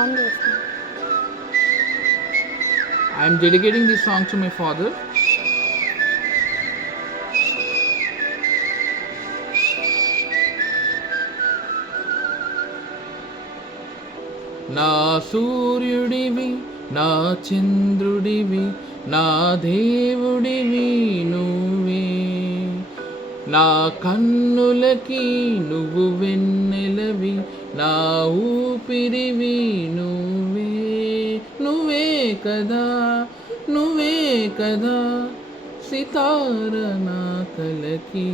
On చేసిన. I am dedicating this song to my father. నా సూర్యుడివి, నా చంద్రుడివి, నా దేవుడివి నువ్వే. నా కన్నులకి నువ్వు వెన్నెలవి, నా ఊపిరివి నువ్వే. నువ్వే కదా, నువ్వే కదా సితార నా కలకి.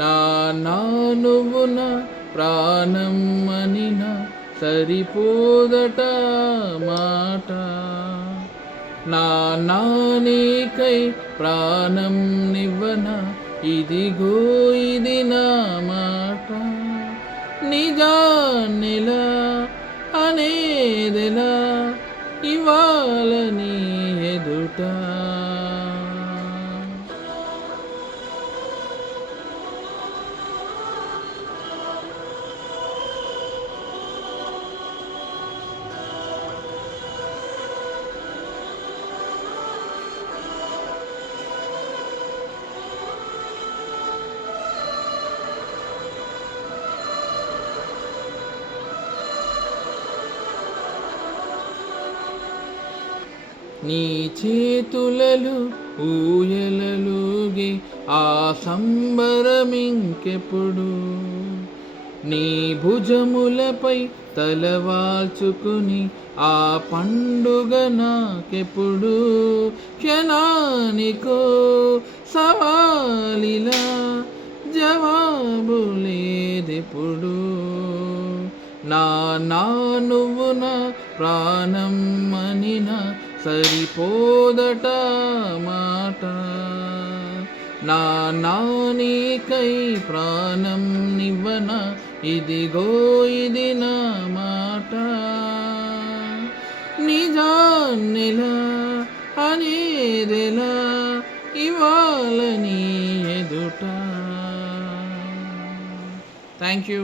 నా నా నువ్వు నా ప్రాణం అనిన సరిపోదట మాట. నా నీకై ప్రాణం నివ్వన, ఇదిగో ఇది నా మాట. నిజాన్నెలా అనేదెలా ఇవాళ నీ ఎదుట. నీ చేతులలు ఊయలలుగే ఆ సంబరమింకెప్పుడు. నీ భుజములపై తలవాల్చుకుని ఆ పండుగ నాకెప్పుడు. క్షణానికో సవాలిలా జవాబు లేదెప్పుడు. నా నువ్వు నా ప్రాణం అనిన సరిపోదట మాట. నా నీకై ప్రాణం నివ్వన, ఇదిగో ఇది నా మాట. నిజాన్నెలా అనేదెలా ఇవాళ నీ ఎదుట. Thank you.